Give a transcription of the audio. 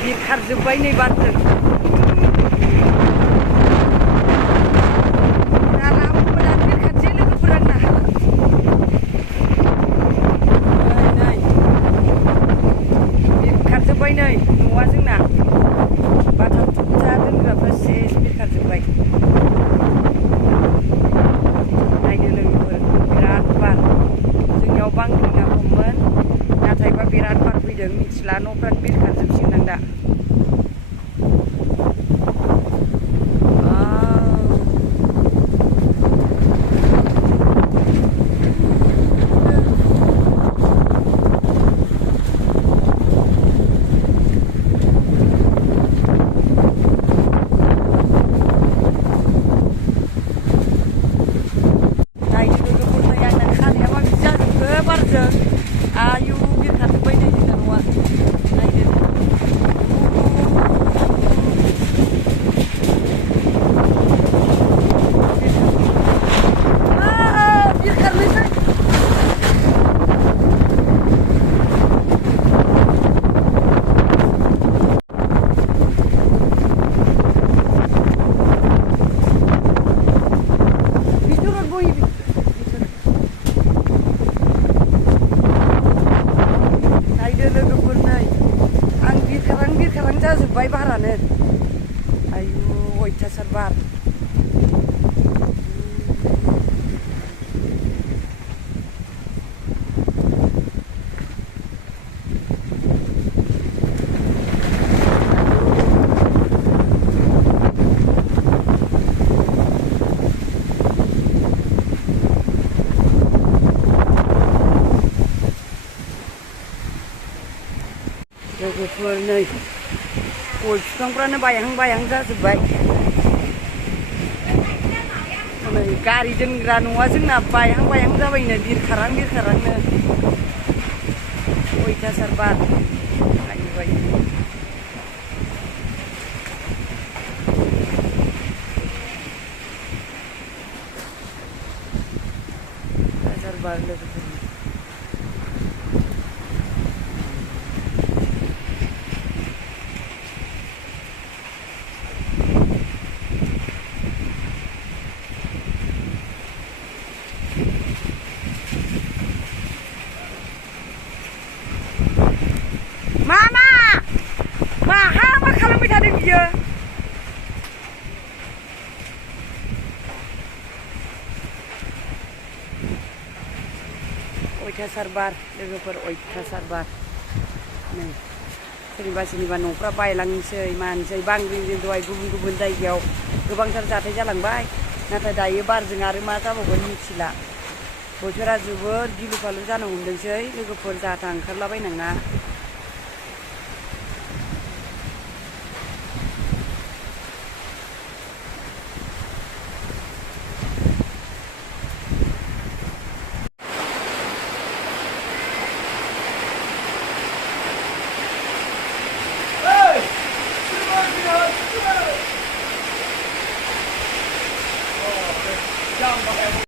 बिरखारजोब्बाय नै बारजों बिरखारजोब्बाय नै न'आ जोंना बाथाम थुबजा दोनग्राफ्रा सेस बिरखारजोब्बाय नायनो लोगोफोर बिराद बार जोंनियाव बांग्रिङा खममोन नाथायबा बिराद बार फैदों मिथिला न'फ्रानो बिरखारजोबसिगोन दा आयु बिरखारजोब्बाय नै जोंना न'आ नायदो बिरखारनोसै बिथोराव बहि लोगोफोर नै आं बिरखारां जाजोब्बाय बारानो आयु अयथासार बार लोगोफोर नै गय बिफांफ्रानो बायहां जाजोब्बाय नै गारि दोनग्रा न'आ जोंना बायहां जाबायनो बिरखारांनो अयथासार बार आयु अयथासार बार लोगोफोर मा खालामबाय थादों बियो अयथासार बार लोगोफोर अयथासार बार नै सोरनिबा न'फ्रा बायलांनोसै मानोसै बांग्रिंजों दहाय गुबुन जायगायाव गोबांथार जाथाय जालांबाय नाथाय दायो बारजों आरो मा जाबावगोन मिथिला बोथोरा जोबोद गिलु फालु जानो हमदोंसै लोगोफोर जाहाथा ओंखारलाबायनाङा